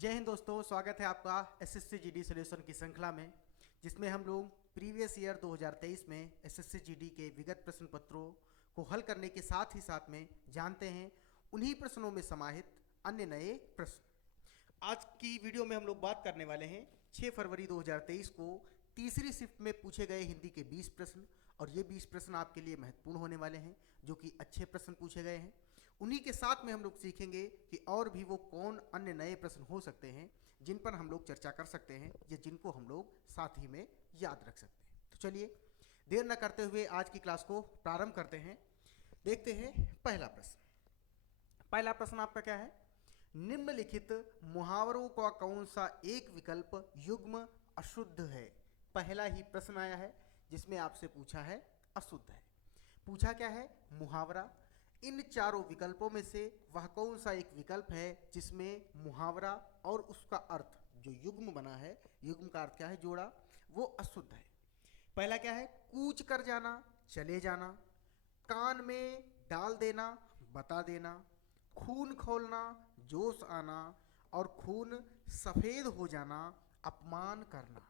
जय हिंद दोस्तों, स्वागत है आपका एसएससी जीडी सॉल्यूशन की श्रृंखला में, जिसमें हम लोग प्रीवियस ईयर 2023 में एसएससी जीडी के विगत प्रश्न पत्रों को हल करने के साथ में जानते हैं उन्हीं प्रश्नों में समाहित अन्य नए प्रश्न। आज की वीडियो में हम लोग बात करने वाले हैं 6 फरवरी 2023 को तीसरी शिफ्ट में पूछे गए हिंदी के 20 प्रश्न, और ये 20 प्रश्न आपके लिए महत्वपूर्ण होने वाले हैं, जो कि अच्छे प्रश्न पूछे गए हैं। उन्हीं के साथ में हम लोग सीखेंगे कि और भी वो कौन अन्य नए प्रश्न हो सकते हैं जिन पर हम लोग चर्चा कर सकते हैं या जिनको हम लोग साथ ही में याद रख सकते हैं। तो चलिए देर न करते हुए आज की क्लास को प्रारंभ करते हैं। देखते हैं पहला प्रश्न आपका क्या है। निम्नलिखित मुहावरों का कौन सा एक विकल्प युग्म अशुद्ध है। पहला ही प्रश्न आया है जिसमें आपसे पूछा है अशुद्ध है। पूछा क्या है, मुहावरा। इन चारों विकल्पों में से वह कौन सा एक विकल्प है जिसमें मुहावरा और उसका अर्थ जो युग्म बना है, युग्म का अर्थ क्या है, जोड़ा, वो अशुद्ध है। पहला क्या है, कूच कर जाना, चले जाना, कान में डाल देना, बता देना, खून खौलना, जोश आना, और खून सफेद हो जाना, अपमान करना।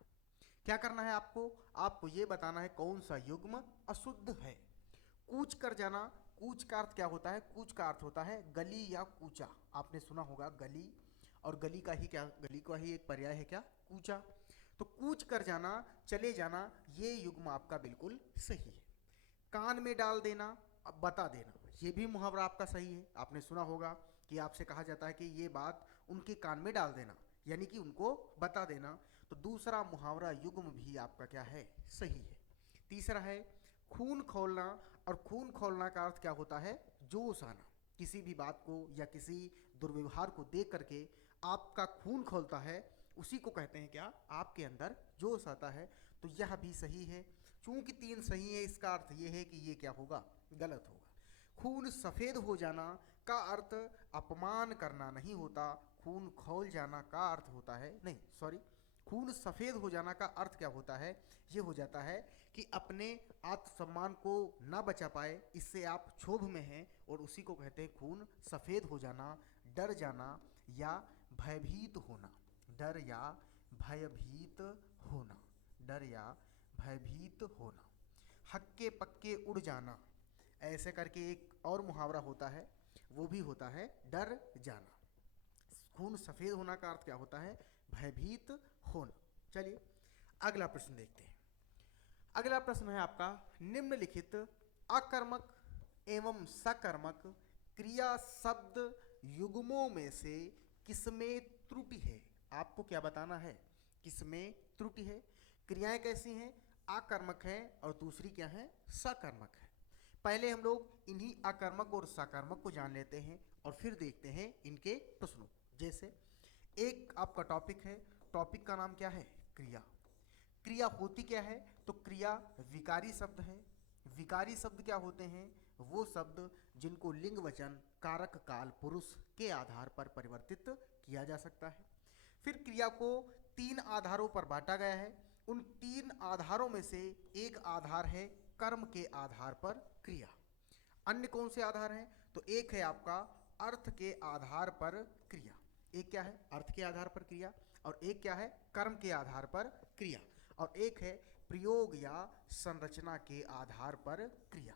क्या करना है आपको ये बताना है कौन सा युग्म अशुद्ध है। कूच कर जाना, कूच का अर्थ क्या होता है, कूच का अर्थ होता है गली या कूचा। आपने सुना होगा गली, और गली का ही एक पर्याय है क्या, कूचा। तो कूच कर जाना, चले जाना, ये युग्म आपका बिल्कुल सही है। कान में डाल देना, अब बता देना, ये भी मुहावरा आपका सही है। आपने सुना होगा कि आपसे कहा जाता है कि ये बात उनके कान में डाल देना, यानी कि उनको बता देना। तो दूसरा मुहावरा युग्म भी आपका क्या है, सही है। तीसरा है खून खोलना, और खून खोलना का अर्थ क्या होता है, जोश आना। किसी भी बात को या किसी दुर्व्यवहार को देख करके आपका खून खोलता है, उसी को कहते हैं क्या, आपके अंदर जोश आता है। तो यह भी सही है। चूंकि 3 सही है, इसका अर्थ ये है कि ये क्या होगा, गलत होगा। खून सफ़ेद हो जाना का अर्थ अपमान करना नहीं होता। खून खौल जाना का अर्थ होता है, नहीं सॉरी, खून सफ़ेद हो जाना का अर्थ क्या होता है, ये हो जाता है कि अपने आत्मसम्मान को ना बचा पाए, इससे आप क्षोभ में हैं, और उसी को कहते हैं खून सफ़ेद हो जाना, डर जाना या भयभीत होना। डर या भयभीत होना, डर या भयभीत होना। हक्के पक्के उड़ जाना, ऐसे करके एक और मुहावरा होता है, वो भी होता है डर जाना। खून सफ़ेद होना का अर्थ क्या होता है, भयभीत होना। चलिए अगला प्रश्न देखते हैं। अगला प्रश्न है आपका, निम्नलिखित अकर्मक एवं सकर्मक क्रिया शब्द युग्मों में से किसमें त्रुटि है। आपको क्या बताना है, किसमें त्रुटि है। क्रियाएं कैसी हैं, आकर्मक है, और दूसरी क्या है, सकर्मक है। पहले हम लोग इन्हीं अकर्मक और सकर्मक को जान लेते हैं और फिर देखते हैं इनके प्रश्नों। जैसे एक आपका टॉपिक है, टॉपिक का नाम क्या है, क्रिया। क्रिया होती क्या है, तो क्रिया विकारी शब्द है। विकारी शब्द क्या होते हैं, वो शब्द जिनको लिंग वचन कारक काल पुरुष के आधार पर परिवर्तित किया जा सकता है। फिर क्रिया को 3 आधारों पर बांटा गया है। उन 3 आधारों में से एक आधार है कर्म के आधार पर क्रिया। अन्य कौन से आधार हैं, तो एक है आपका अर्थ के आधार पर क्रिया। एक क्या है, अर्थ के आधार पर क्रिया, और एक क्या है, कर्म के आधार पर क्रिया, और एक है प्रयोग या संरचना के आधार पर क्रिया।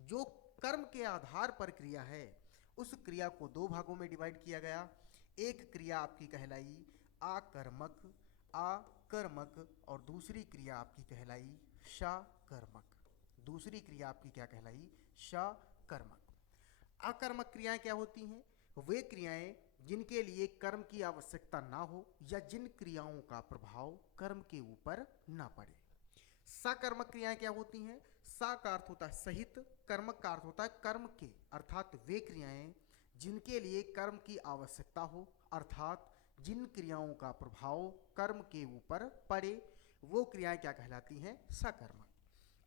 जो कर्म के आधार पर क्रिया है, उस क्रिया को 2 भागों में डिवाइड किया गया। एक क्रिया आपकी कहलाई आकर्मक, आकर्मक, और दूसरी क्रिया आपकी कहलाई सकर्मक। दूसरी क्रिया आपकी क्या कहलाई, सकर्मक। अकर्मक क्रियाएं क्या होती हैं, वे क्रियाएं जिनके लिए कर्म की आवश्यकता ना हो या जिन क्रियाओं का प्रभाव कर्म के ऊपर ना पड़े। सकर्मक क्रियाएं क्या होती हैं, सा का अर्थ होता है सहित, कर्मक का अर्थ होता है कर्म के, अर्थात वे क्रियाएं जिनके लिए कर्म की आवश्यकता हो, अर्थात जिन क्रियाओं का प्रभाव कर्म के ऊपर पड़े, वो क्रियाएं क्या कहलाती हैं, सकर्मक।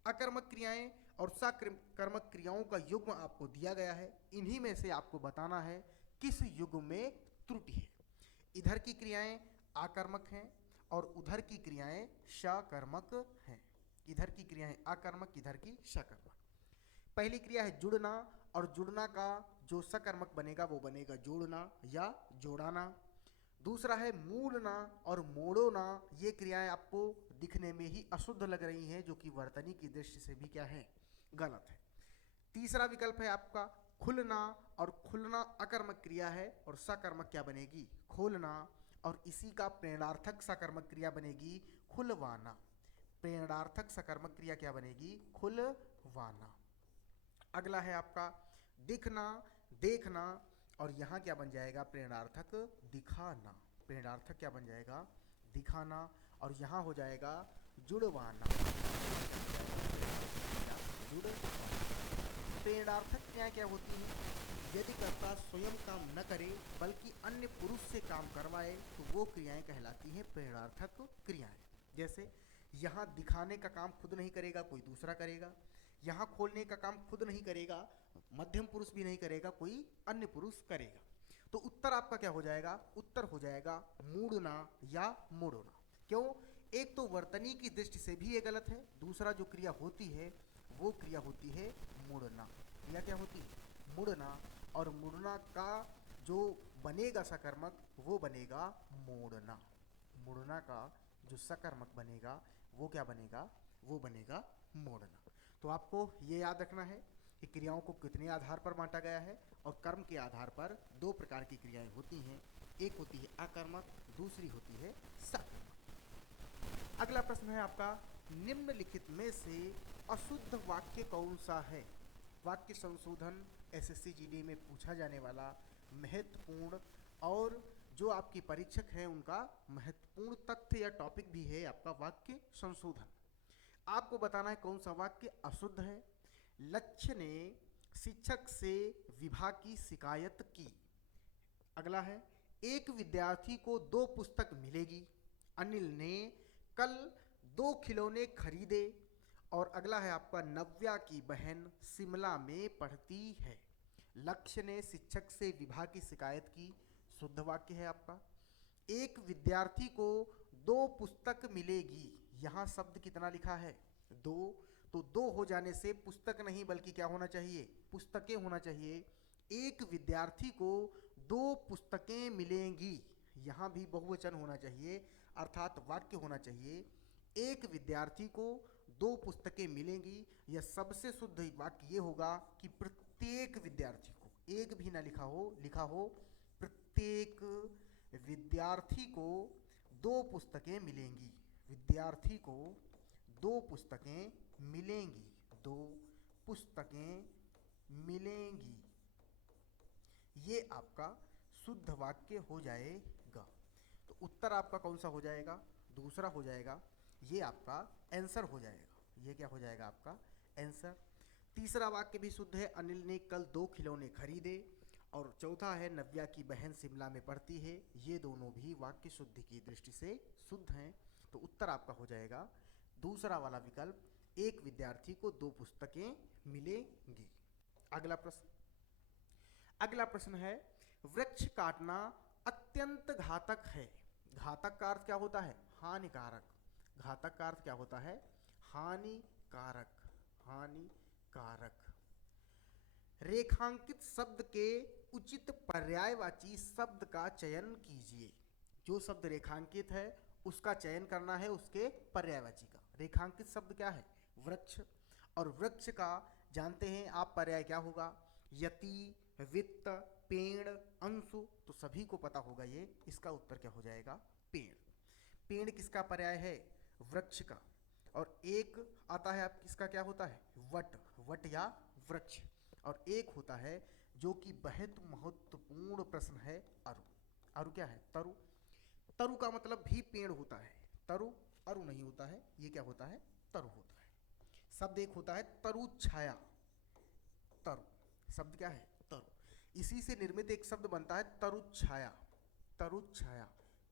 अकर्मक क्रियाएं और सकर्मक क्रियाओं का युग्म आपको दिया गया है। इन्हीं में से आपको बताना है किस युग्म में त्रुटि है। इधर की क्रियाएं आकर्मक हैं और उधर की क्रियाएं सकर्मक हैं। इधर की क्रियाएं आकर्मक, इधर की सकर्मक। पहली क्रिया है जुड़ना, और जुड़ना का जो सकर्मक बनेगा वो बनेगा जोड़ना या जोड़ाना। दूसरा है मूड़ना और मोड़ोना। ये क्रियाएं आपको दिखने में ही अशुद्ध लग रही हैं, जो कि वर्तनी की दृष्टि से भी क्या है, गलत है। तीसरा विकल्प है आपका खुलना, और खुलना अकर्मक क्रिया है और सकर्मक क्या बनेगी, खोलना, और इसी का प्रेरणार्थक सकर्मक क्रिया बनेगी खुलवाना। प्रेरणार्थक सकर्मक क्रिया क्या बनेगी, खुलवाना। अगला है आपका दिखना, देखना, और यहाँ क्या बन जाएगा, प्रेरणार्थक दिखाना। प्रेरणार्थक क्या बन जाएगा, दिखाना, और यहाँ हो जाएगा जुड़वाना। जुड़वाना। प्रेरणार्थक क्रियाएं क्या होती हैं, यदि कर्ता स्वयं काम न करे बल्कि अन्य पुरुष से काम करवाए तो वो क्रियाएं कहलाती हैं प्रेरणार्थक क्रियाएं। जैसे यहाँ दिखाने का काम खुद नहीं करेगा, कोई दूसरा करेगा। यहाँ खोलने का काम खुद नहीं करेगा, मध्यम पुरुष भी नहीं करेगा, कोई अन्य पुरुष करेगा। तो उत्तर आपका क्या हो जाएगा, उत्तर हो जाएगा मूड़ना या मोड़ना। क्यों, एक तो वर्तनी की दृष्टि से भी ये गलत है, दूसरा जो क्रिया होती है वो क्रिया होती है मुड़ना। क्रिया क्या होती है, मुड़ना, और मुड़ना का जो बनेगा सकर्मक वो बनेगा मोड़ना। मुड़ना का जो सकर्मक बनेगा वो क्या बनेगा, वो बनेगा मोड़ना। तो आपको ये याद रखना है कि क्रियाओं को कितने आधार पर बांटा गया है, और कर्म के आधार पर दो प्रकार की क्रियाएं होती हैं, एक होती है अकर्मक, दूसरी होती है सकर्मक। अगला प्रश्न है आपका, निम्नलिखित में से अशुद्ध वाक्य कौन सा है। वाक्य संशोधन एसएससी जीडी में पूछा जाने वाला महत्वपूर्ण और जो आपके परीक्षक हैं उनका महत्वपूर्ण तथ्य या टॉपिक भी है आपका वाक्य संशोधन। आपको बताना है कौन सा वाक्य अशुद्ध है। लक्ष्य ने शिक्षक से विभा की शिकायत की। अगला है, एक विद्यार्थी को 2 पुस्तक मिलेगी। अनिल ने कल 2 खिलौने खरीदे। और अगला है आपका, नव्या की बहन शिमला में पढ़ती है। लक्ष्य ने शिक्षक से विभा की शिकायत की, शुद्ध वाक्य है आपका। एक विद्यार्थी को 2 पुस्तक मिलेगी, यहाँ शब्द कितना लिखा है, 2, तो 2 हो जाने से पुस्तक नहीं बल्कि क्या होना चाहिए, पुस्तकें होना चाहिए। एक विद्यार्थी को 2 पुस्तकें मिलेंगी, यहाँ भी बहुवचन होना चाहिए, अर्थात वाक्य होना चाहिए एक विद्यार्थी को 2 पुस्तकें मिलेंगी। यह सबसे शुद्ध वाक्य ये होगा कि प्रत्येक विद्यार्थी को, एक भी ना लिखा हो प्रत्येक विद्यार्थी को 2 पुस्तकें मिलेंगी। विद्यार्थी को 2 पुस्तकें मिलेंगी, 2 पुस्तकें मिलेंगी, ये आपका शुद्ध वाक्य हो जाएगा। तो उत्तर आपका कौन सा हो जाएगा, दूसरा हो जाएगा, ये आपका आंसर हो जाएगा। ये क्या हो जाएगा आपका आंसर। तीसरा वाक्य भी शुद्ध है, अनिल ने कल 2 खिलौने खरीदे। और चौथा है, नव्या की बहन शिमला में पढ़ती है। ये दोनों भी वाक्य शुद्धि की दृष्टि से शुद्ध हैं। तो उत्तर आपका हो जाएगा दूसरा वाला विकल्प, एक विद्यार्थी को 2 पुस्तकें मिलेंगी। अगला प्रश्न है, वृक्ष काटना अत्यंत घातक है। घातक का अर्थ क्या होता है, हानिकारक। घातक का अर्थ क्या होता है, हानिकारक, हानिकारक। रेखांकित शब्द के उचित पर्यायवाची शब्द का चयन कीजिए। जो शब्द रेखांकित है उसका चयन करना है उसके पर्यायवाची का। रेखांकित शब्द क्या है, वृक्ष, और वृक्ष का जानते हैं आप पर्याय क्या होगा, यति, वित्त, पेड़, अंशु, तो सभी को पता होगा ये। इसका उत्तर क्या हो जाएगा, पेड़। पेड़ किसका पर्याय है, वृक्ष का। और एक आता है आप किसका क्या होता है, वट, वट या वृक्ष। और एक होता है जो कि बहुत महत्वपूर्ण प्रश्न है, अरु। अरु क्या है, तरु। तरु का मतलब भी पेड़ होता है, तरु अरु नहीं होता है, ये क्या होता है, तरु होता है। शब्द एक होता है तरु छाया, तरु शब्द क्या है, तरु। इसी से निर्मित एक शब्द बनता है तरु छाया, तरु छाया।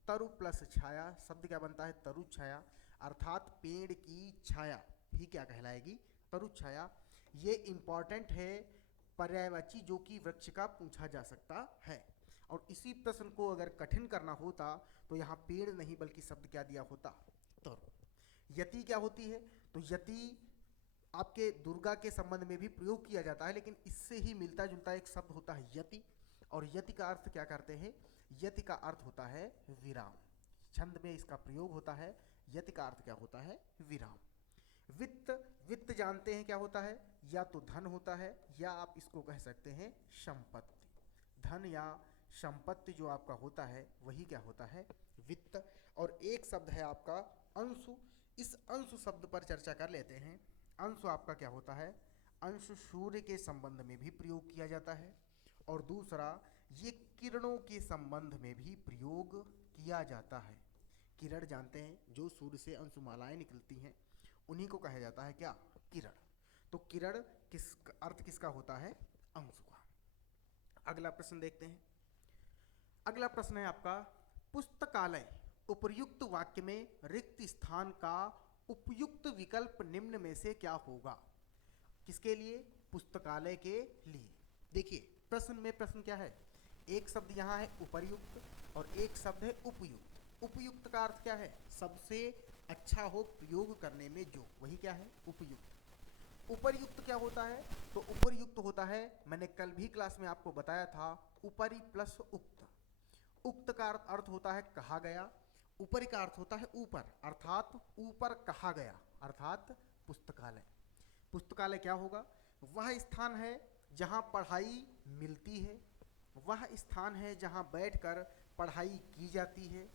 तरु प्लस छाया शब्द क्या बनता है, तरु छाया, अर्थात पेड़ की छाया ही क्या कहलाएगी, तरु छाया। ये इंपॉर्टेंट है पर्यायवाची जो कि वृक्ष का पूछा जा सकता है। और इसी प्रश्न को अगर कठिन करना होता तो यहाँ पेड़ नहीं बल्कि शब्द क्या दिया होता, तरु। यति क्या होती है, तो यति आपके दुर्गा के संबंध में भी प्रयोग किया जाता है, लेकिन इससे ही मिलता जुलता एक शब्द होता है यति। और यति का अर्थ क्या करते हैं? यति का अर्थ होता है विराम। छंद में इसका प्रयोग होता है। यति का अर्थ क्या होता है? विराम। वित्त, वित्त जानते हैं क्या होता है? या तो धन होता है या आप इसको कह सकते हैं संपत्ति। धन या संपत्ति जो आपका होता है वही क्या होता है? वित्त। और एक शब्द है आपका अंशु। इस अंशु शब्द पर चर्चा कर लेते हैं। अंशु आपका क्या होता है? अंशु सूर्य के संबंध में भी प्रयोग किया जाता है और दूसरा ये किरणों के संबंध में भी प्रयोग किया जाता है। किरण जानते हैं, जो सूर्य से अंशुमालाएं निकलती हैं उन्हीं को कहा जाता है क्या? किरण। तो किरण किस अर्थ किसका होता है? अंशु का। अगला प्रश्न देखते हैं। अगला प्रश्न है आपका पुस्तकालय। उपर्युक्त वाक्य में रिक्त स्थान का उपयुक्त विकल्प निम्न में से क्या होगा? किसके लिए? पुस्तकालय के लिए। देखिए प्रश्न में प्रश्न क्या है? एक शब्द यहाँ है उपर्युक्त और एक शब्द है उपयुक्त। उपयुक्त का अर्थ क्या है? सबसे अच्छा हो प्रयोग करने में जो, वही क्या है? उपयुक्त। उपर्युक्त क्या होता है? तो उपर्युक्त होता है, मैंने कल भी क्लास में आपको बताया था, उपरि प्लस उक्त। उक्त का अर्थ होता है कहा गया, ऊपरी का अर्थ होता है ऊपर, अर्थात ऊपर कहा गया, अर्थात पुस्तकालय। पुस्तकालय क्या होगा? वह स्थान है जहाँ पढ़ाई मिलती है, वह स्थान है जहाँ बैठकर पढ़ाई की जाती है।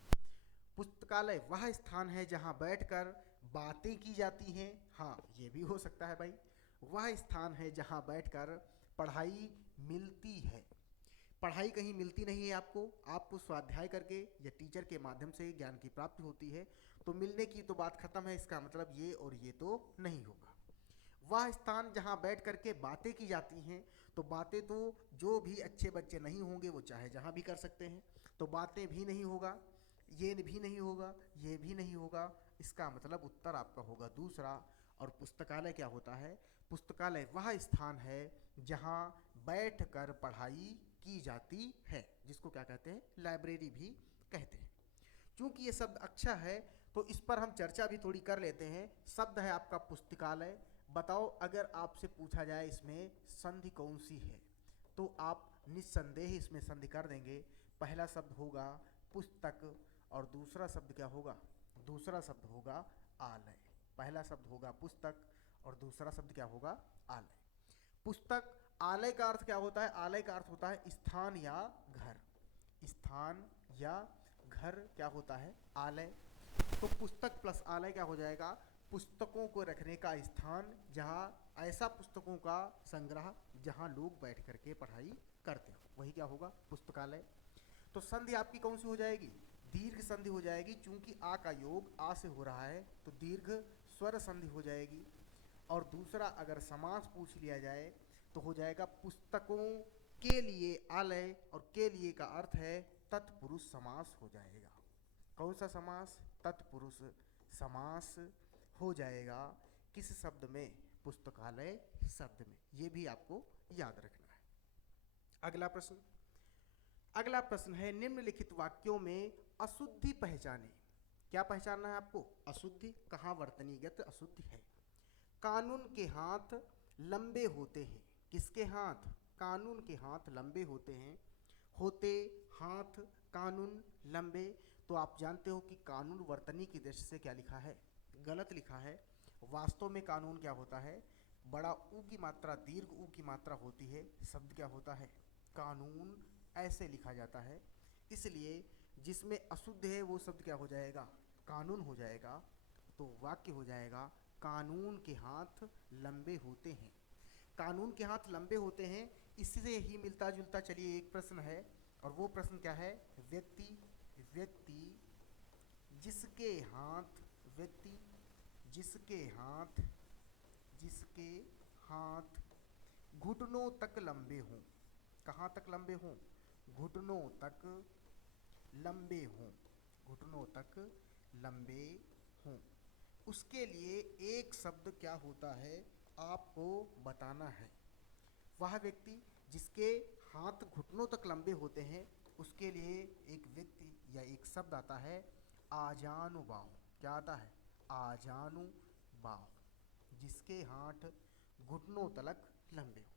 पुस्तकालय वह स्थान है जहाँ बैठकर बातें की जाती हैं। हाँ, ये भी हो सकता है भाई। वह स्थान है जहाँ बैठकर पढ़ाई मिलती है। पढ़ाई कहीं मिलती नहीं है आपको, आपको स्वाध्याय करके या टीचर के माध्यम से ज्ञान की प्राप्ति होती है। तो मिलने की तो बात खत्म है, इसका मतलब ये और ये तो नहीं होगा। वह स्थान जहाँ बैठ करके बातें की जाती हैं, तो बातें तो जो भी अच्छे बच्चे नहीं होंगे वो चाहे जहाँ भी कर सकते हैं, तो बातें भी नहीं होगा, ये भी नहीं होगा, ये भी नहीं होगा। इसका मतलब उत्तर आपका होगा दूसरा। और पुस्तकालय क्या होता है? पुस्तकालय वह स्थान है जहाँ बैठकर पढ़ाई की जाती है, जिसको क्या कहते हैं? लाइब्रेरी भी कहते हैं। क्योंकि ये शब्द अच्छा है तो इस पर हम चर्चा भी थोड़ी कर लेते हैं। शब्द है आपका पुस्तकालय। बताओ अगर आपसे पूछा जाए इसमें संधि कौन सी है, तो आप निस्संदेह इसमें संधि कर देंगे। पहला शब्द होगा पुस्तक और दूसरा शब्द क्या होगा? दूसरा शब्द होगा आलय। पहला शब्द होगा पुस्तक और दूसरा शब्द क्या होगा? आलय। पुस्तक, आलय का अर्थ क्या होता है? आलय का अर्थ होता है स्थान या घर। स्थान या घर क्या होता है? आलय। तो पुस्तक प्लस आलय क्या हो जाएगा? पुस्तकों को रखने का स्थान, जहाँ ऐसा पुस्तकों का संग्रह जहाँ लोग बैठ करके पढ़ाई करते हैं, वही क्या होगा? पुस्तकालय। तो संधि आपकी कौन सी हो जाएगी? दीर्घ संधि हो जाएगी। चूंकि आ का योग आ से हो रहा है तो दीर्घ स्वर संधि हो जाएगी। और दूसरा अगर समास पूछ लिया जाए तो हो जाएगा पुस्तकों के लिए आलय, और के लिए का अर्थ है तत्पुरुष समास हो जाएगा। कौन सा समास? तत्पुरुष समास हो जाएगा। किस शब्द में? पुस्तकालय शब्द में। ये भी आपको याद रखना है। अगला प्रश्न। अगला प्रश्न है निम्नलिखित वाक्यों में अशुद्धि पहचाने। क्या पहचानना है आपको? अशुद्धि। कहाँ वर्तनीगत अशुद्धि है? कानून के हाथ लंबे होते हैं। किसके हाथ? कानून के हाथ लंबे होते हैं। होते, हाथ, कानून, लंबे। तो आप जानते हो कि कानून वर्तनी की दृष्टि से क्या लिखा है? गलत लिखा है। वास्तव में कानून क्या होता है? बड़ा ऊ की मात्रा, दीर्घ ऊ की मात्रा होती है। शब्द क्या होता है? कानून। ऐसे लिखा जाता है। इसलिए जिसमें अशुद्ध है वो शब्द क्या हो जाएगा? कानून हो जाएगा। तो वाक्य हो जाएगा कानून के हाथ लंबे होते हैं। कानून के हाथ लंबे होते हैं। इससे ही मिलता जुलता चलिए एक प्रश्न है, और वो प्रश्न क्या है? व्यक्ति, व्यक्ति जिसके हाथ, व्यक्ति जिसके हाथ, जिसके हाथ घुटनों तक लंबे हों। कहाँ तक लंबे हों? घुटनों तक लंबे हों। घुटनों तक लंबे हों। उसके लिए एक शब्द क्या होता है आपको बताना है। वह व्यक्ति जिसके हाथ घुटनों तक लंबे होते हैं, उसके लिए एक व्यक्ति या एक शब्द आता है आजानुबाहु। क्या आता है? आजानुबाहु। जिसके हाथ घुटनों तलक लंबे हो।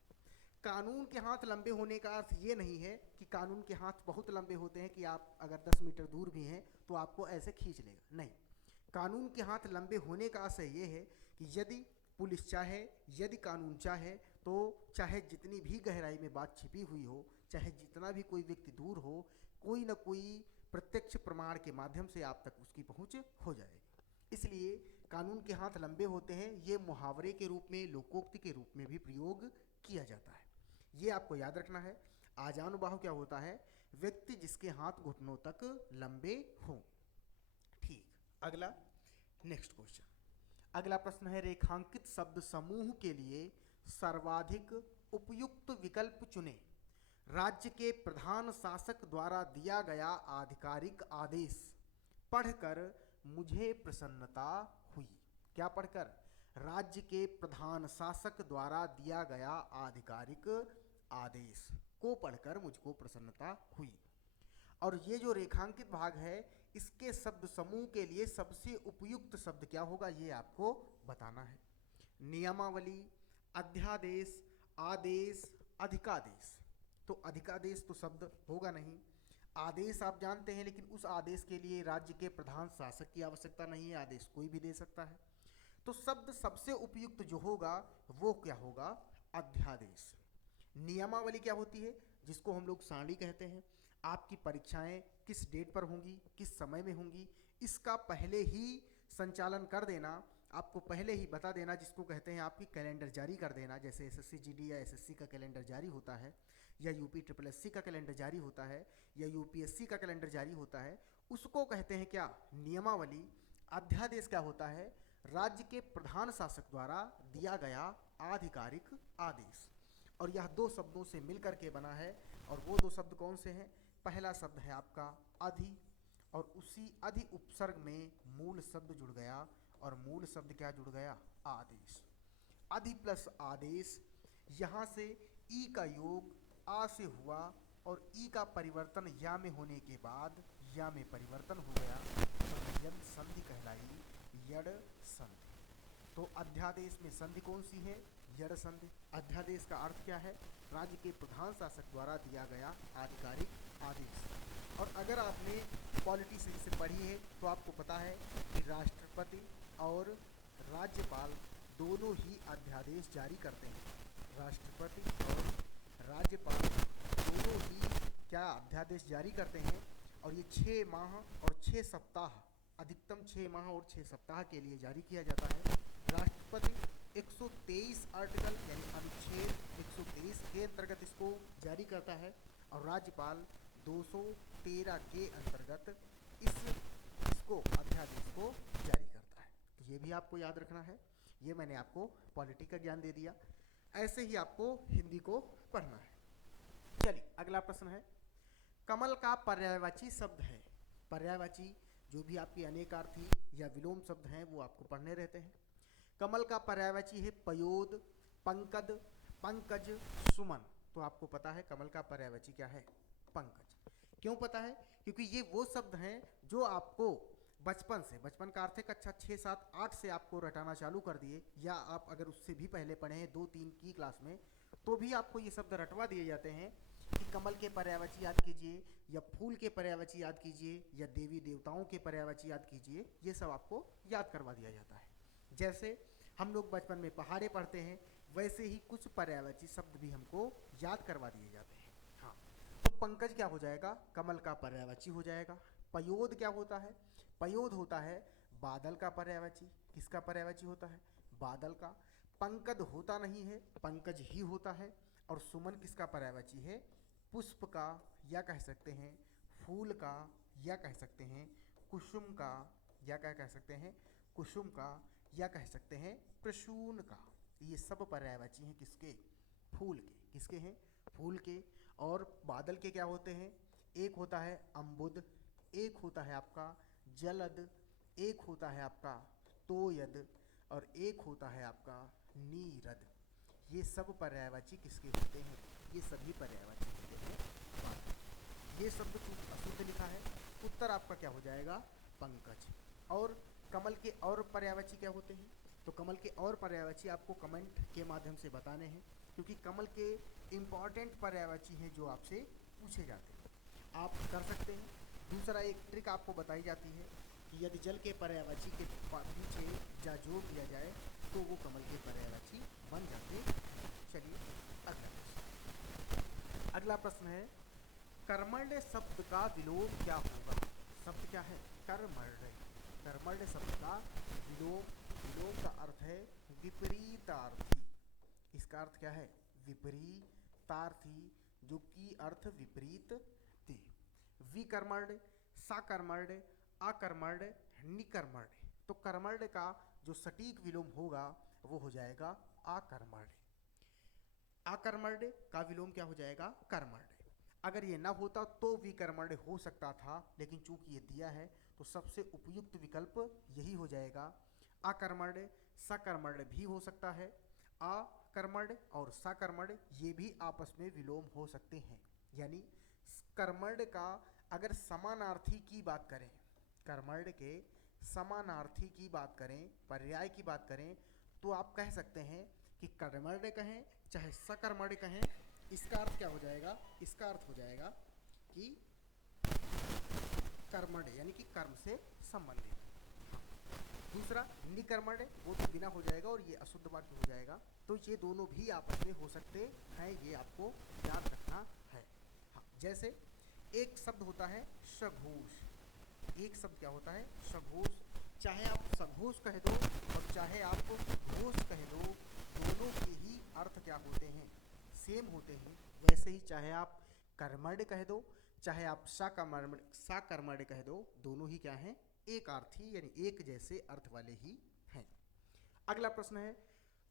कानून के हाथ लंबे होने का अर्थ ये नहीं है कि कानून के हाथ बहुत लंबे होते हैं कि आप अगर 10 मीटर दूर भी हैं तो आपको ऐसे खींच लेगा, नहीं। कानून के हाथ लंबे होने का आशय ये है कि यदि पुलिस चाहे, यदि कानून चाहे, तो चाहे जितनी भी गहराई में बात छिपी हुई हो, चाहे जितना भी कोई व्यक्ति दूर हो, कोई ना कोई प्रत्यक्ष प्रमाण के माध्यम से आप तक उसकी पहुंच हो जाएगी। इसलिए कानून के हाथ लंबे होते हैं, ये मुहावरे के रूप में, लोकोक्ति के रूप में भी प्रयोग किया जाता है। ये आपको याद रखना है। आजानुबाहु क्या होता है? व्यक्ति जिसके हाथ घुटनों तक लंबे हों। ठीक, अगला नेक्स्ट क्वेश्चन। अगला प्रश्न है, रेखांकित शब्द समूह के लिए सर्वाधिक उपयुक्त विकल्प चुनें। राज्य के प्रधान शासक द्वारा दिया गया आधिकारिक आदेश पढ़कर मुझे प्रसन्नता हुई। क्या पढ़कर? राज्य के प्रधान शासक द्वारा दिया गया आधिकारिक आदेश को पढ़कर मुझको प्रसन्नता हुई। और ये जो रेखांकित भाग है, इसके शब्द समूह के लिए सबसे उपयुक्त शब्द क्या होगा, ये आपको बताना है। नियमावली, अध्यादेश, आदेश, अधिकादेश। तो अधिकादेश तो शब्द होगा नहीं। आदेश आप जानते हैं, लेकिन उस आदेश के लिए राज्य के प्रधान शासक की आवश्यकता नहीं है, आदेश कोई भी दे सकता है। तो शब्द सबसे उपयुक्त जो होगा वो क्या होगा? अध्यादेश। नियमावली क्या होती है? जिसको हम लोग सारणी कहते हैं। आपकी परीक्षाएं किस डेट पर होंगी, किस समय में होंगी, इसका पहले ही संचालन कर देना, आपको पहले ही बता देना, जिसको कहते हैं आपकी कैलेंडर जारी कर देना। जैसे एसएससी जीडी या एसएससी का कैलेंडर जारी होता है, या यूपी ट्रिपल एससी का कैलेंडर जारी होता है, या यूपीएससी का कैलेंडर जारी होता है, उसको कहते हैं क्या? नियमावली। अध्यादेश क्या होता है? राज्य के प्रधान शासक द्वारा दिया गया आधिकारिक आदेश। और यह दो शब्दों से मिलकर के बना है। और वो दो शब्द कौन से हैं? पहला शब्द है आपका अधि, और उसी अधि उपसर्ग में मूल शब्द जुड़ गया, और मूल शब्द क्या जुड़ गया? आदेश। अधि प्लस आदेश, यहाँ से ई का योग आ से हुआ, और ई का परिवर्तन या में होने के बाद या में परिवर्तन हो गया, तो यद संधि कहलाई, यड संधि। तो अध्यादेश में संधि कौन सी है? यड संधि। अध्यादेश का अर्थ क्या है? राज्य के प्रधान शासक द्वारा दिया गया आधिकारिक आदेश। और अगर आपने पॉलिटी से पढ़ी है तो आपको पता है कि राष्ट्रपति और राज्यपाल दोनों ही अध्यादेश जारी करते हैं। राष्ट्रपति और राज्यपाल दोनों ही क्या अध्यादेश जारी करते हैं। और ये 6 माह और 6 सप्ताह, अधिकतम 6 माह और 6 सप्ताह के लिए जारी किया जाता है। राष्ट्रपति 123 आर्टिकल यानी अनुच्छेद 123 के अंतर्गत इसको जारी करता है, और राज्यपाल 213 के अंतर्गत इसको अध्यादेश को जारी करता है। तो ये भी आपको याद रखना है। ये मैंने आपको पॉलिटी का ज्ञान दे दिया। ऐसे ही आपको हिंदी को पढ़ना है। चलिए अगला प्रश्न है, कमल का पर्यायवाची शब्द है। पर्यायवाची जो भी आपकी अनेकार्थी या विलोम शब्द हैं वो आपको पढ़ने रहते हैं। कमल का पर्यायवाची है पयोद, पंकज, पंकज, सुमन। तो आपको पता है कमल का पर्यायवाची क्या है? पंकज। क्यों पता है? क्योंकि ये वो शब्द हैं जो आपको बचपन का अर्थ है कक्षा 6, 7, 8 से आपको रटाना चालू कर दिए, या आप अगर उससे भी पहले पढ़े हैं 2, 3 की क्लास में, तो भी आपको ये शब्द रटवा दिए जाते हैं कि कमल के पर्यायवाची याद कीजिए, या फूल के पर्यायवाची याद कीजिए, या देवी देवताओं के पर्यायवाची याद कीजिए। ये सब आपको याद करवा दिया जाता है। जैसे हम लोग बचपन में पहाड़े पढ़ते हैं, वैसे ही कुछ पर्यायवाची शब्द भी हमको याद करवा दिए जाते हैं। हाँ, तो पंकज क्या हो जाएगा? कमल का पर्यायवाची हो जाएगा। पयोद क्या होता है? पयोद होता है बादल का पर्यायवाची। किसका पर्यायवाची होता है? बादल का। पंकज होता नहीं है, पंकज ही होता है। और सुमन किसका पर्यायवाची है? पुष्प का, या कह सकते हैं फूल का, या कह सकते हैं कुसुम का, या क्या कह सकते हैं कुसुम का, या कह सकते हैं प्रसून का। ये सब पर्यायवाची हैं किसके? फूल के। किसके हैं? फूल के। और बादल के क्या होते हैं? एक होता है अम्बुद, एक होता है आपका जलद, एक होता है आपका तोयद, और एक होता है आपका नीरद। ये सब पर्यायवाची किसके होते हैं? ये सभी पर्यायवाची होते हैं बादल। ये शब्द अशुद्ध लिखा है, उत्तर आपका क्या हो जाएगा? पंकज। और कमल के और पर्यायवाची क्या होते हैं? तो कमल के और पर्यायवाची आपको कमेंट के माध्यम से बताने हैं। क्योंकि कमल के इम्पॉर्टेंट पर्यायवाची हैं जो आपसे पूछे जाते हैं, आप कर सकते हैं। दूसरा एक ट्रिक आपको बताई जाती है कि यदि जल के पर्यायवाची के पीछे जा जोड़ दिया जाए तो वो कमल के पर्यायवाची बन जाते हैं। चलिए अगला प्रश्न है, कर्मण्य शब्द का विलोम क्या होगा? शब्द क्या है? कर्मण्य। कर्मण्य शब्द का विलोम, विलोम का अर्थ है विपरीतार्थी। इसका अर्थ क्या है? विपरीतार्थी, जो कि अर्थ विपरीत थे। विकर्मण्य, सकर्मण्य, अकर्मण्य, निकर्मण्य। तो कर्मण्य का जो सटीक विलोम होगा वो हो जाएगा आकर्मण्य। आकर्मण्य का विलोम क्या हो जाएगा? कर्मण्य। अगर ये ना होता तो विकर्मण्य हो सकता था, लेकिन चूंकि ये दिया है तो सबसे उपयुक्त विकल्प यही हो जाएगा। अकर्मण्य, सकर्मण्य भी हो सकता है। अकर्मण्य और सकर्मण्य ये भी आपस में विलोम हो सकते हैं। यानी कर्मण्य का अगर समानार्थी की बात करें, कर्मण्य के समानार्थी की बात करें, पर्याय की बात करें, तो आप कह सकते हैं कि कर्मण्य कहें चाहे सकर्मण्य कहें, इसका अर्थ क्या हो जाएगा? इसका अर्थ हो जाएगा कि कर्मण्य यानी कि कर्म से संबंधित। दूसरा निकर्मण्य, वो तो बिना हो जाएगा और ये अशुद्ध वाक्य हो जाएगा। तो ये दोनों भी आपस में हो सकते हैं, ये आपको याद रखना है। हाँ, जैसे एक शब्द होता है सघोष। एक शब्द क्या होता है? सघोष। चाहे आप सघोष कह दो और चाहे आप घोष कह दो, दोनों के ही अर्थ क्या होते हैं? सेम होते हैं। वैसे ही चाहे आप कर्मण्य कह दो चाहे आप सकर्मण्य कह दो, दोनों ही क्या हैं? एक अर्थी यानी एक जैसे अर्थ वाले ही हैं। अगला प्रश्न है,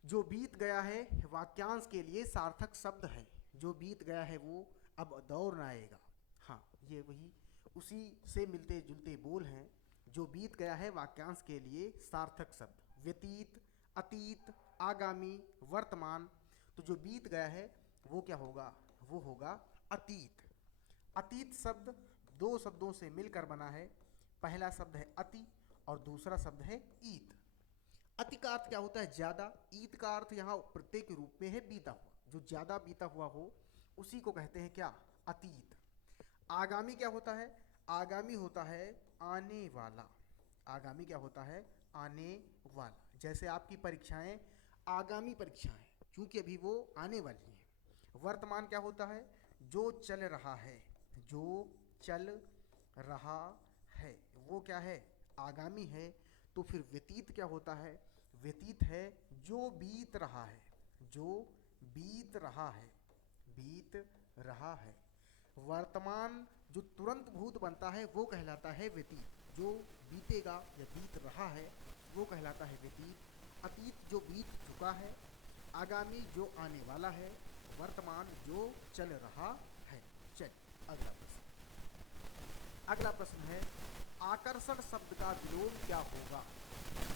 जो बीत गया है वाक्यांश के लिए सार्थक शब्द है। जो बीत गया है वो अब दौर ना आएगा। हाँ, ये वही उसी से मिलते जुलते बोल हैं। जो बीत गया है वाक्यांश के लिए सार्थक शब्द व्यतीत, अतीत, आगामी, वर्तमान। तो जो बीत गया है वो क्या होगा? वो होगा अतीत। अतीत शब्द दो शब्दों से मिलकर बना है। पहला शब्द है अति और दूसरा शब्द है ईत। अति का अर्थ क्या होता है? ज्यादा। ईत का अर्थ यहाँ प्रत्येक रूप में है बीता हुआ। जो ज्यादा बीता हुआ हो उसी को कहते हैं क्या? अतीत। आगामी क्या होता है? आगामी होता है आने वाला। आगामी क्या होता है? आने वाला। जैसे आपकी परीक्षाएं आगामी परीक्षाएं, क्योंकि अभी वो आने वाली हैं। वर्तमान क्या होता है? जो चल रहा है। जो चल रहा है वो क्या है? आगामी है। तो फिर व्यतीत क्या होता है? व्यतीत है जो बीत रहा है। जो बीत रहा है। बीत रहा है। वर्तमान जो तुरंत भूत बनता है वो कहलाता है व्यतीत। जो बीतेगा या बीत रहा है वो कहलाता है व्यतीत। अतीत जो बीत चुका है। आगामी जो आने वाला है। वर्तमान जो चल रहा है। चलिए अगला प्रश्न। अगला प्रश्न है, आकर्षण शब्द का विलोम क्या होगा?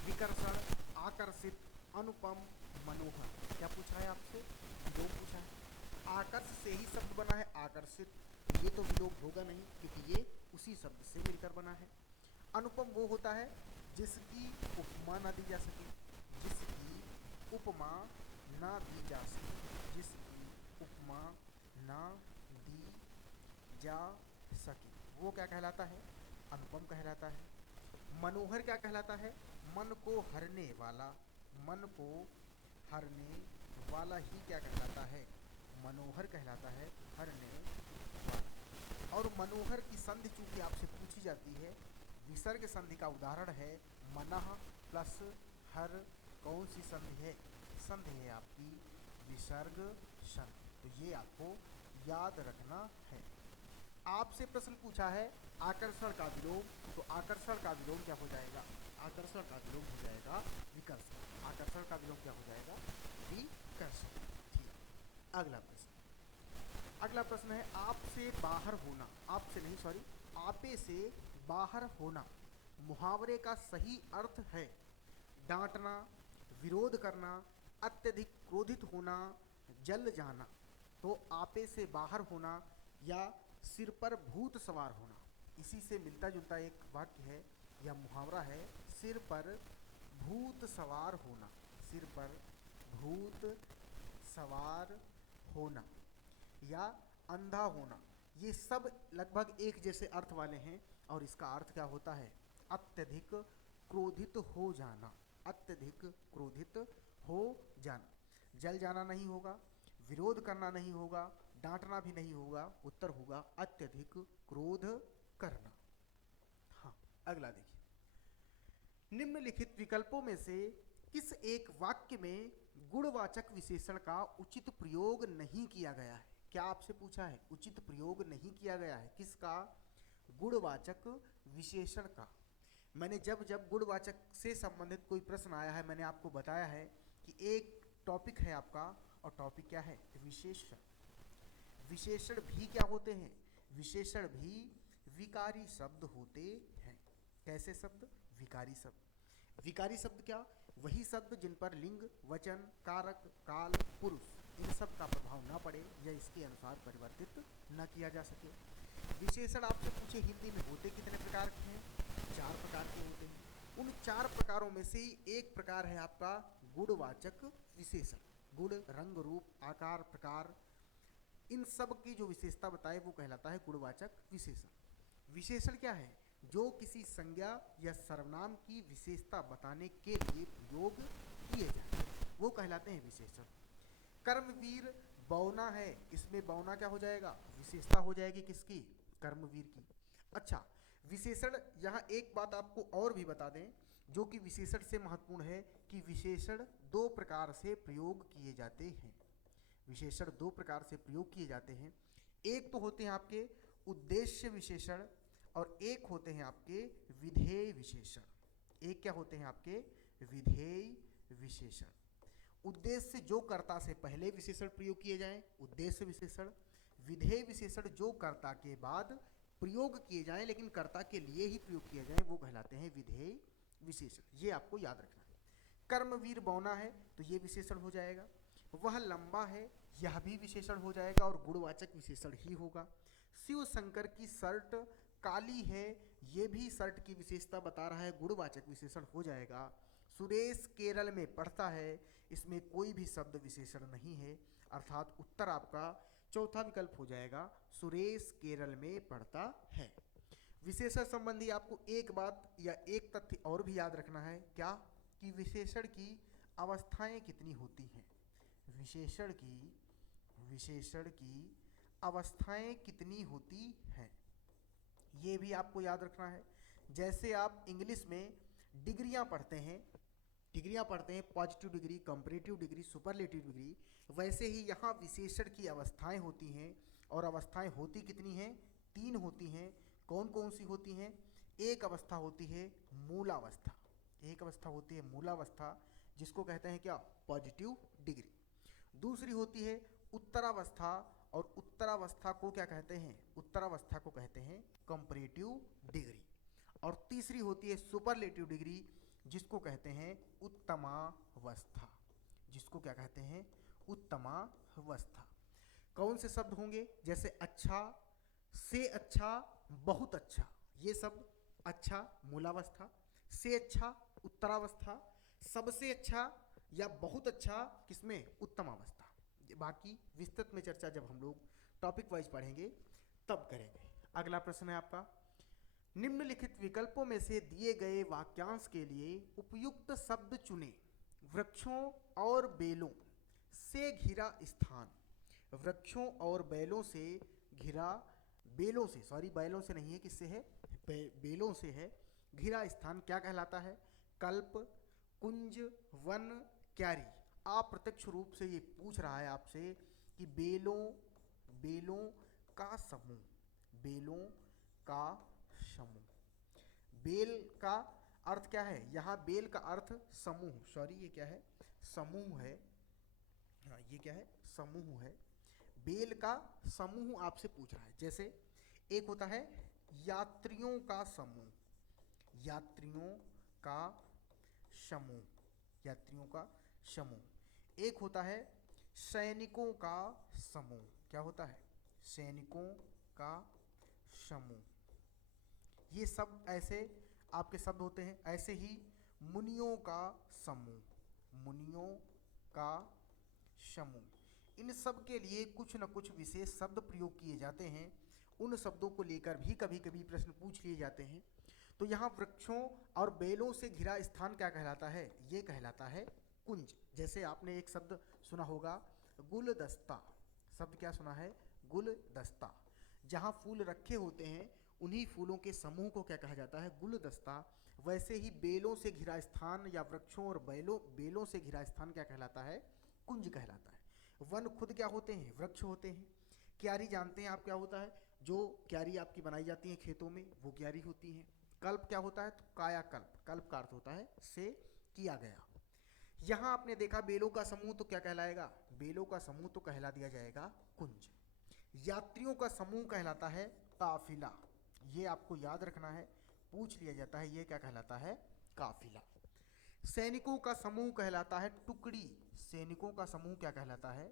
विकर्षण, आकर्षित, अनुपम, मनोहर। क्या पूछा है आपसे? विलोम पूछा है। आकर्ष से ही शब्द बना है आकर्षित, ये तो विलोम होगा नहीं क्योंकि ये उसी शब्द से मिलकर बना है। अनुपम वो होता है जिसकी उपमा ना दी जा सके। जिसकी उपमा ना दी जा सके। जिसकी उपमा ना दी जा सके वो क्या कहलाता है? अनुपम कहलाता है। मनोहर क्या कहलाता है? मन को हरने वाला। मन को हरने वाला ही क्या कहलाता है? मनोहर कहलाता है, हरने वाला। और मनोहर की संधि चूंकि आपसे पूछी जाती है, विसर्ग संधि का उदाहरण है मनः प्लस हर। कौन सी संधि है? संधि है आपकी विसर्ग संधि। तो ये आपको याद रखना है। आपसे प्रश्न पूछा है आकर्षण का विलोम, तो आकर्षण का विलोम क्या हो जाएगा? आकर्षण का विलोम हो जाएगा विकर्षण। आकर्षण का विलोम क्या हो जाएगा? विकर्षण। ठीक। अगला प्रश्न। अगला प्रश्न है, आपसे बाहर होना। आपसे नहीं, सॉरी, आपे से बाहर होना मुहावरे का सही अर्थ है डांटना, विरोध करना, अत्यधिक क्रोधित होना, जल जाना। तो आपे से बाहर होना या सिर पर भूत सवार होना, इसी से मिलता जुलता एक वाक्य है या मुहावरा है, सिर पर भूत सवार होना। सिर पर भूत सवार होना या अंधा होना, ये सब लगभग एक जैसे अर्थ वाले हैं। और इसका अर्थ क्या होता है? अत्यधिक क्रोधित हो जाना, अत्यधिक क्रोधित हो जाना। जल जाना नहीं होगा, विरोध करना नहीं होगा, डांटना भी नहीं होगा, उत्तर होगा अत्यधिक क्रोध करना। हाँ, अगला देखिए, निम्नलिखित विकल्पों में से किस एक वाक्य में गुणवाचक विशेषण का उचित प्रयोग नहीं किया गया है? क्या आपसे पूछा है? उचित प्रयोग नहीं किया गया है किसका? गुणवाचक विशेषण का। मैंने जब जब गुणवाचक से संबंधित कोई प्रश्न आया है, मैंने आपको बताया है कि एक टॉपिक है आपका, और टॉपिक क्या है? विशेषण। विशेषण भी क्या होते हैं? विशेषण भी विकारी शब्द होते हैं। कैसे शब्द? विकारी शब्द। विकारी शब्द क्या? वही शब्द जिन पर लिंग, वचन, कारक, काल, पुरुष इन सब का प्रभाव ना पड़े या इसके अनुसार परिवर्तित न किया जा सके। विशेषण आपसे पूछे हिंदी में होते कितने प्रकार के हैं? 4 प्रकार के होते हैं। उन 4 प्रकारों में से एक प्रकार है आपका गुणवाचक विशेषण। गुण, रंग, रूप, आकार, प्रकार, इन सब की जो विशेषता बताए वो कहलाता है गुणवाचक विशेषण। विशेषण क्या है? जो किसी संज्ञा या सर्वनाम की विशेषता बताने के लिए प्रयोग किए जाते हैं वो कहलाते हैं विशेषण। कर्मवीर बौना है, इसमें बौना क्या हो जाएगा? विशेषता हो जाएगी किसकी? कर्मवीर की। अच्छा, विशेषण, यहाँ एक बात आपको और भी बता दें जो कि विशेषण से महत्वपूर्ण है कि विशेषण 2 प्रकार से प्रयोग किए जाते हैं। विशेषण 2 प्रकार से प्रयोग किए जाते हैं। एक तो होते हैं आपके उद्देश्य विशेषण और एक होते हैं आपके विधेय विशेषण। एक क्या होते हैं आपके? विधेय विशेषण। उद्देश्य जो कर्ता से पहले विशेषण प्रयोग किए जाएं, उद्देश्य विशेषण। विधेय विशेषण जो कर्ता के बाद प्रयोग किए जाएं लेकिन कर्ता के लिए ही प्रयोग किए जाएं वो कहलाते हैं विधेय विशेषण। ये आपको याद रखना है। कर्मवीर बौना है तो ये विशेषण हो जाएगा। वह लंबा है, यह भी विशेषण हो जाएगा और गुणवाचक विशेषण ही होगा। शिव शंकर की शर्ट काली है, ये भी शर्ट की विशेषता बता रहा है, गुणवाचक विशेषण हो जाएगा। सुरेश केरल में पढ़ता है, इसमें कोई भी शब्द विशेषण नहीं है, अर्थात उत्तर आपका चौथा विकल्प हो जाएगा, सुरेश केरल में पढ़ता है। विशेषण संबंधी आपको एक बात या एक तथ्य और भी याद रखना है, क्या? कि विशेषण की अवस्थाएं कितनी होती हैं। विशेषण की अवस्थाएं कितनी होती हैं ये भी आपको याद रखना है। जैसे आप इंग्लिश में डिग्रियां पढ़ते हैं, positive degree, comparative degree, superlative degree, वैसे ही यहाँ विशेषण की अवस्थाएं होती हैं। और अवस्थाएं होती कितनी हैं? 3 होती हैं। कौन कौन सी होती हैं? एक अवस्था होती है मूलावस्था, एक अवस्था होती है मूलावस्था जिसको कहते हैं क्या? Positive degree. दूसरी होती है उत्तरावस्था, और उत्तरावस्था को क्या कहते हैं? उत्तरावस्था को कहते हैं कंपैरेटिव डिग्री। और तीसरी होती है सुपरलेटिव डिग्री जिसको कहते हैं उत्तमावस्था, जिसको क्या कहते हैं? उत्तमावस्था। कौन से शब्द होंगे? जैसे अच्छा, से अच्छा, बहुत अच्छा, ये सब अच्छा मूलावस्था, से अच्छा उत्तरावस्था, सबसे अच्छा या बहुत अच्छा किसमें? उत्तमावस्था। बाकी विस्तृत में चर्चा जब हम लोग टॉपिक वाइज पढ़ेंगे तब करेंगे। अगला प्रश्न है आपका, निम्नलिखित विकल्पों में से दिए गए वाक्यांश के लिए उपयुक्त शब्द चुनें। वृक्षों और बेलों से घिरा स्थान। वृक्षों और बेलों से घिरा, बेलों से, सॉरी बैलों से नहीं है, किससे है? बेलों से है। घिरा स्थान क्या कहलाता है? कल्प, कुंज, वन, क्यारी। अप्रत्यक्ष रूप से ये पूछ रहा है आपसे कि बेलों का समूह, बेलों का समूह। बेल का अर्थ क्या है? यहाँ बेल का अर्थ समूह, सॉरी ये क्या है? समूह है। हाँ, ये क्या है? समूह है। बेल का समूह आपसे पूछ रहा है। जैसे एक होता है यात्रियों का समूह, यात्रियों का समूह, यात्रियों का समूह। एक होता है सैनिकों का समूह। क्या होता है? सैनिकों का समूह। ये सब ऐसे आपके शब्द होते हैं। ऐसे ही मुनियों का समूह, मुनियों का समूह। इन सब के लिए कुछ न कुछ विशेष शब्द प्रयोग किए जाते हैं। उन शब्दों को लेकर भी कभी कभी प्रश्न पूछ लिए जाते हैं। तो यहाँ वृक्षों और बेलों से घिरा स्थान क्या कहलाता है? ये कहलाता है कुंज। जैसे आपने एक शब्द सुना होगा गुलदस्ता। शब्द क्या सुना है? गुलदस्ता। जहाँ फूल रखे होते हैं उन्हीं फूलों के समूह को क्या कहा जाता है? गुलदस्ता। वैसे ही बेलों से घिरा स्थान या वृक्षों और बेलों से घिरा स्थान क्या कहलाता है? कुंज कहलाता है। वन खुद क्या होते हैं? वृक्ष होते हैं। क्यारी जानते हैं आप क्या होता है? जो क्यारी आपकी बनाई जाती है खेतों में वो क्यारी होती है। कल्प क्या होता है? तो कायाकल्प। कल्प का अर्थ होता है से किया गया। यहाँ आपने देखा बेलों का समूह तो क्या कहलाएगा? बेलों का समूह तो कहला दिया जाएगा कुंज। यात्रियों का समूह कहलाता है काफिला। ये आपको याद रखना है, पूछ लिया जाता है, ये क्या कहलाता है? काफिला। सैनिकों का समूह कहलाता है टुकड़ी। सैनिकों का समूह क्या कहलाता है?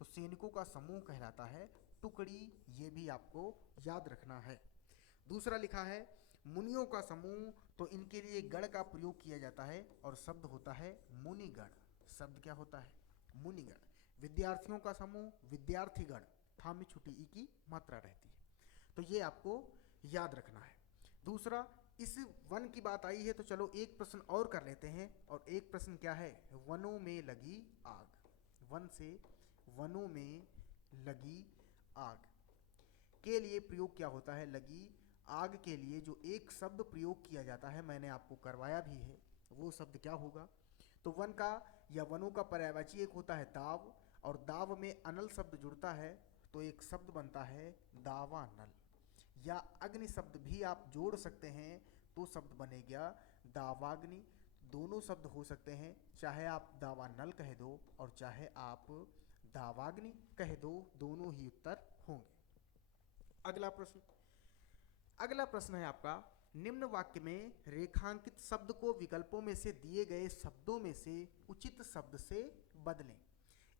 तो सैनिकों का समूह कहलाता है टुकड़ी। ये भी आपको याद रखना है। दूसरा लिखा है मुनियों का समूह, तो इनके लिए गण का प्रयोग किया जाता है और शब्द होता है मुनिगण। शब्द क्या होता है? मुनिगण। विद्यार्थियों का समूह विद्यार्थीगण। था में छोटी ई की मात्रा रहती है। तो ये आपको याद रखना है। दूसरा, इस वन की बात आई है तो चलो एक प्रश्न और कर लेते हैं। और एक प्रश्न क्या है? वनों में लगी आग। वन से वनों में लगी आग के लिए प्रयोग क्या होता है? लगी आग के लिए जो एक शब्द प्रयोग किया जाता है, मैंने आपको करवाया भी है, वो शब्द क्या होगा? तो वन का या वनों का पर्यायवाची एक होता है दाव, और दाव में अनल शब्द जुड़ता है तो एक शब्द बनता है दावानल। या अग्नि शब्द भी आप जोड़ सकते हैं तो शब्द बनेगा दावाग्नि। दोनों शब्द हो सकते हैं, चाहे आप दावानल कह दो और चाहे आप दावाग्नि कह दो, दोनों ही उत्तर होंगे। अगला प्रश्न है आपका, निम्न वाक्य में रेखांकित शब्द को विकल्पों में से दिए गए शब्दों में से उचित शब्द से बदलें।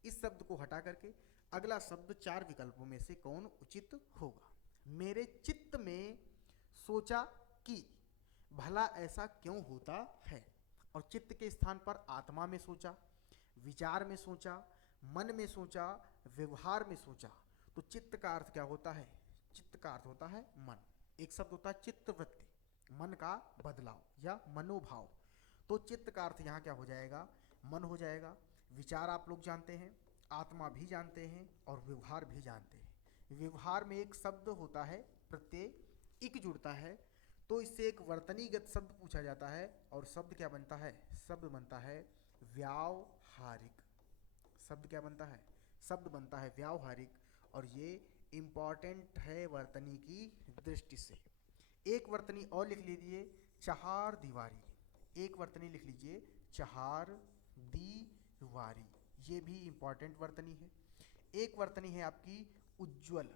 इस शब्द को हटा करके अगला शब्द 4 विकल्पों में से कौन उचित होगा? मेरे चित्त में सोचा कि भला ऐसा क्यों होता है। और चित्त के स्थान पर आत्मा में सोचा, विचार में सोचा, मन में सोचा, व्यवहार में सोचा। तो चित्त का अर्थ क्या होता है? चित्त का अर्थ होता है मन। एक शब्द होता है चित्तवृत्ति, मन का बदलाव या मनोभाव। तो चित्त का अर्थ यहाँ क्या हो जाएगा? मन हो जाएगा। विचार आप लोग जानते हैं, आत्मा भी जानते हैं और व्यवहार भी जानते हैं। व्यवहार में एक शब्द होता है प्रत्यय, इक जुड़ता है, तो इससे एक वर्तनीगत शब्द पूछा जाता है और शब्द क्या बनता है? शब्द बनता है व्यावहारिक। शब्द क्या बनता है? शब्द बनता है व्यावहारिक। और ये इम्पॉर्टेंट है वर्तनी की दृष्टि से। एक वर्तनी और लिख लीजिए, चहार दीवारी। एक वर्तनी लिख लीजिए, चहार दीवारी। ये भी इम्पॉर्टेंट वर्तनी है। एक वर्तनी है आपकी उज्ज्वल।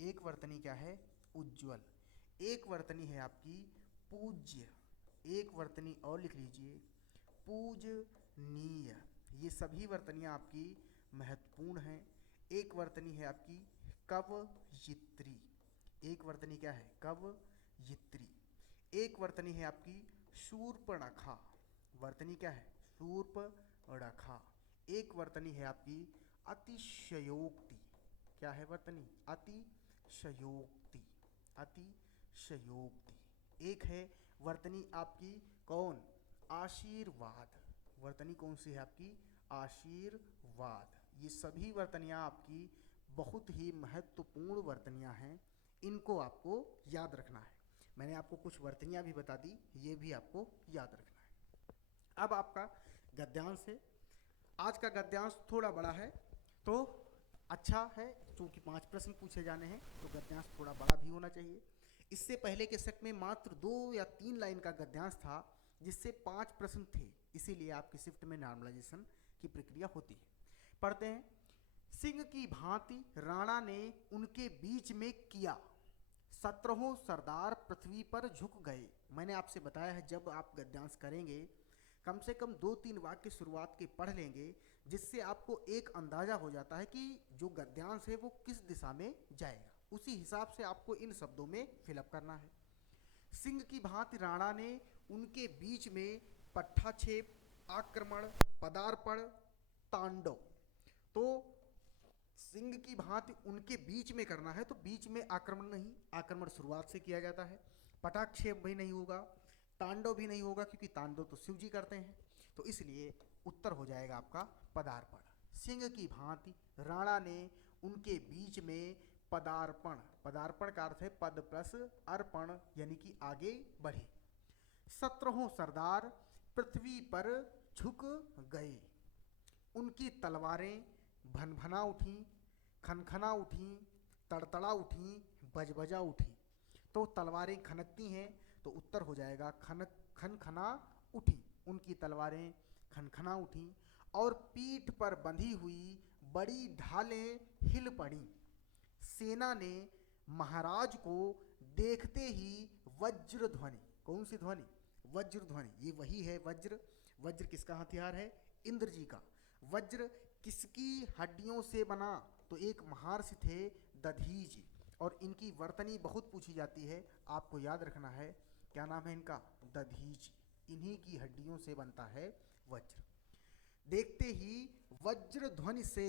एक वर्तनी क्या है? उज्ज्वल। एक वर्तनी है आपकी पूज्य। एक वर्तनी और लिख लीजिए, पूजनीय। ये सभी वर्तनियाँ आपकी महत्वपूर्ण हैं। एक वर्तनी है आपकी कवयित्री। एक वर्तनी क्या है? कवयित्री। एक वर्तनी है आपकी शूर्पणखा। वर्तनी क्या है? शूर्पणखा। एक वर्तनी है आपकी अतिशयोक्ति। क्या है वर्तनी? अतिशयोक्ति। अतिशयोक्ति। एक है वर्तनी आपकी कौन? आशीर्वाद। वर्तनी कौन सी है आपकी? आशीर्वाद। ये सभी वर्तनियाँ आपकी बहुत ही महत्वपूर्ण वर्तनियाँ हैं, इनको आपको याद रखना है। मैंने आपको कुछ वर्तनियाँ भी बता दी, ये भी आपको याद रखना है। अब आपका गद्यांश है। आज का गद्यांश थोड़ा बड़ा है तो अच्छा है, क्योंकि 5 प्रश्न पूछे जाने हैं तो गद्यांश थोड़ा बड़ा भी होना चाहिए। इससे पहले के सेट में मात्र 2 या 3 लाइन का गद्यांश था, जिससे 5 प्रश्न थे, इसीलिए आपकी शिफ्ट में नॉर्मलाइजेशन की प्रक्रिया होती है। पढ़ते हैं। सिंह की भांति राणा ने उनके बीच में किया, 17 सरदार पृथ्वी पर झुक गए। मैंने आपसे बताया है जब आप गद्यांश करेंगे कम से कम 2-3 वाक्य शुरुआत के पढ़ लेंगे, जिससे आपको एक अंदाजा हो जाता है कि जो गद्यांश है वो किस दिशा में जाएगा। उसी हिसाब से आपको इन शब्दों में फिलअप करना है। सिंह की भांति राणा ने उनके बीच में पट्टाक्षेप, आक्रमण, पदार्पण, तांडव। तो सिंह की भांति उनके बीच में करना है तो बीच में आक्रमण नहीं, आक्रमण शुरुआत से किया जाता है। पटाक्षेप भी नहीं होगा, तांडव भी नहीं होगा, क्योंकि तांडव तो शिव जी करते हैं। तो इसलिए उत्तर हो जाएगा आपका पदार्पण। सिंह की भांति राणा ने उनके बीच में पदार्पण, पदार्पण का अर्थ है पद प्लस अर्पण, यानी कि आगे बढ़े। 17 सरदार पृथ्वी पर झुक गए, उनकी तलवारें भनभना उठी, खनखना उठी, तड़तड़ा उठी, बजबजा उठी। तो तलवारें खनकती हैं तो उत्तर हो जाएगा खनखना उठी, उनकी तलवारें खनखना उठी। और पीठ पर बंधी हुई बड़ी ढालें हिल पड़ी। सेना ने महाराज को देखते ही वज्र ध्वनि, कौन सी ध्वनि? वज्र ध्वनि। ये वही है वज्र। वज्र किसका हथियार है? इंद्र जी का। वज्र किसकी हड्डियों से बना? तो एक महर्षि थे दधीच, और इनकी वर्तनी बहुत पूछी जाती है, आपको याद रखना है। क्या नाम है इनका? दधीच। इन्हीं की हड्डियों से बनता है वज्र। देखते ही वज्र ध्वनि से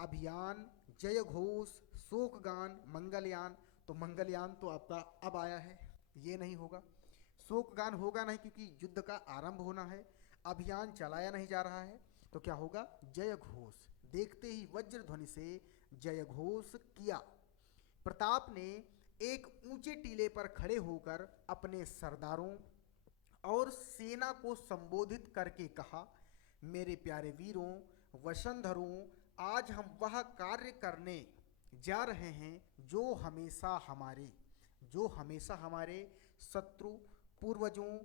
अभियान, जय घोष, शोकगान, मंगलयान। तो मंगलयान तो आपका अब आया है, ये नहीं होगा। शोकगान होगा नहीं, क्योंकि युद्ध का आरंभ होना है, अभियान चलाया नहीं जा रहा है। तो क्या होगा? जय घोष। देखते ही वज्र ध्वनि से जय घोष किया। प्रताप ने एक ऊंचे टीले पर खड़े होकर अपने सरदारों और सेना को संबोधित करके कहा, मेरे प्यारे वीरों, वसंधरों, आज हम वह कार्य करने जा रहे हैं जो हमेशा हमारे शत्रु, पूर्वजों,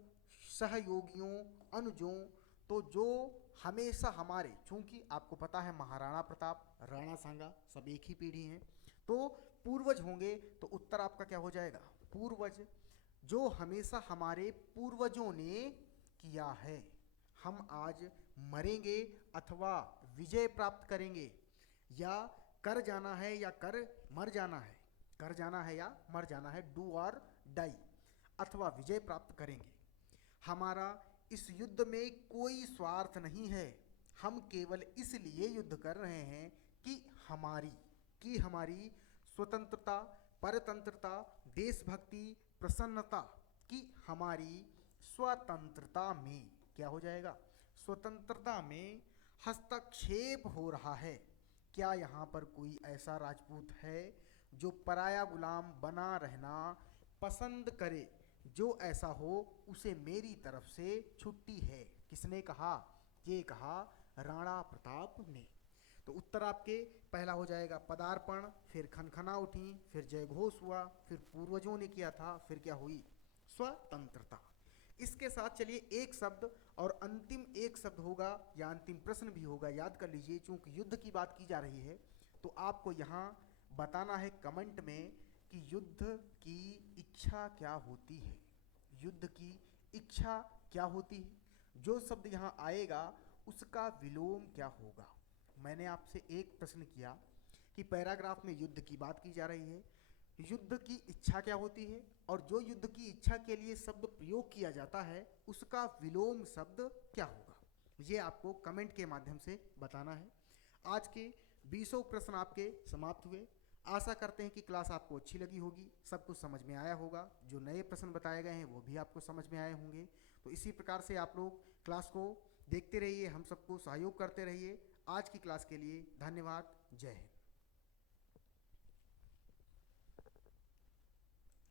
सहयोगियों, अनुजों, तो जो हमेशा हमारे, चूंकि आपको पता है महाराणा प्रताप, राणा सांगा सब एक ही पीढ़ी हैं, तो पूर्वज होंगे। तो उत्तर आपका क्या हो जाएगा? पूर्वज। जो हमेशा हमारे पूर्वजों ने किया है। हम आज मरेंगे अथवा विजय प्राप्त करेंगे, या कर जाना है या कर मर जाना है, कर जाना है या मर जाना है, डू और डाई, अथवा विजय प्राप्त करेंगे। हमारा इस युद्ध में कोई स्वार्थ नहीं है, हम केवल इसलिए युद्ध कर रहे हैं कि हमारी स्वतंत्रता, परतंत्रता, देशभक्ति, प्रसन्नता की हमारी स्वतंत्रता में क्या हो जाएगा? स्वतंत्रता में हस्तक्षेप हो रहा है। क्या यहाँ पर कोई ऐसा राजपूत है जो पराया गुलाम बना रहना पसंद करे? जो ऐसा हो उसे मेरी तरफ से छुट्टी है। किसने कहा? ये कहा राणा प्रताप ने। तो उत्तर आपके पहला हो जाएगा पदार्पण, फिर खनखना उठी, फिर जयघोष हुआ, फिर पूर्वजों ने किया था, फिर क्या हुई? स्वतंत्रता। इसके साथ चलिए एक शब्द और अंतिम एक शब्द होगा या अंतिम प्रश्न भी होगा, याद कर लीजिए। चूंकि युद्ध की बात की जा रही है तो आपको यहाँ बताना है कमेंट में कि युद्ध की इच्छा क्या होती है। युद्ध की इच्छा क्या होती है? जो शब्द यहाँ आएगा उसका विलोम क्या होगा? मैंने आपसे एक प्रश्न किया कि पैराग्राफ में युद्ध की बात की जा रही है, युद्ध की इच्छा क्या होती है, और जो युद्ध की इच्छा के लिए शब्द प्रयोग किया जाता है उसका विलोम शब्द क्या होगा? ये आपको कमेंट के माध्यम से बताना है। आज के 20 प्रश्न आपके समाप्त हुए। आशा करते हैं कि क्लास आपको अच्छी लगी होगी, सब कुछ समझ में आया होगा। जो नए प्रश्न बताए गए हैं वो भी आपको समझ में आए होंगे। तो इसी प्रकार से आप लोग क्लास को देखते रहिए, हम सबको सहयोग करते रहिए। आज की क्लास के लिए धन्यवाद। जय हिंद।